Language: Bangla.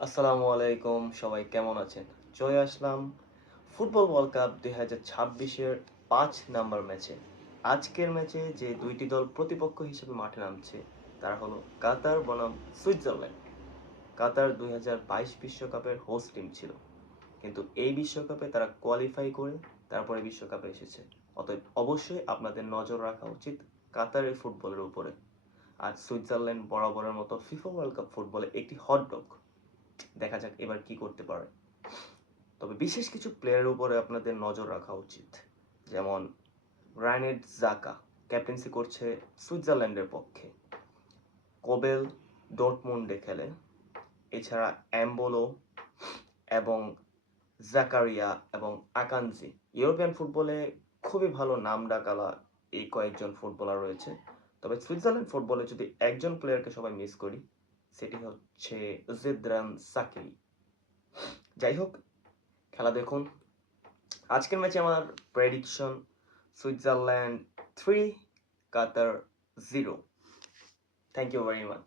আসসালামু আলাইকুম, সবাই কেমন আছেন? চলে আসলাম ফুটবল ওয়ার্ল্ড কাপ ২০২৬-এর ৫ নাম্বার ম্যাচে। আজকের ম্যাচে যে ২ টি দল প্রতিপক্ষ হিসেবে মাঠে নামছে তারা হলো কাতার বনাম সুইজারল্যান্ড। কাতার ২০২২ বিশ্বকাপের হোস্ট টিম ছিল। কিন্তু এই বিশ্বকাপে তারা কোয়ালিফাই করে তারপরে বিশ্বকাপে এসেছে। অতএব অবশ্যই আপনাদের নজর রাখা উচিত কাতারের ফুটবলের উপরে। আজ সুইজারল্যান্ড বরাবরের মতো ফিফা ওয়ার্ল্ড কাপ ফুটবলে একটি হট ডগ। দেখা যাক এবার কি করতে পারে। তবে বিশেষ কিছু প্লেয়ারের উপরে আপনাদের নজর রাখা উচিত, যেমন গ্রানিট জাকা ক্যাপ্টেন্সি করছে সুইজারল্যান্ডের পক্ষে। কোবেল ডর্টমুন্ডে খেলে। এছাড়া অ্যাম্বোলো এবং জাকারিয়া এবং আকানজি ইউরোপিয়ান ফুটবলে খুবই ভালো নামডাকালা এই কয়েকজন ফুটবলার রয়েছে। তবে সুইজারল্যান্ড ফুটবলে যদি একজন প্লেয়ারকে সবাই মিস করি, সেটি হচ্ছে জিদ্রান সাকিরি। যাই হোক, খেলা দেখুন। আজকের ম্যাচে আমার prediction Switzerland 3, Qatar 0। Thank you very much.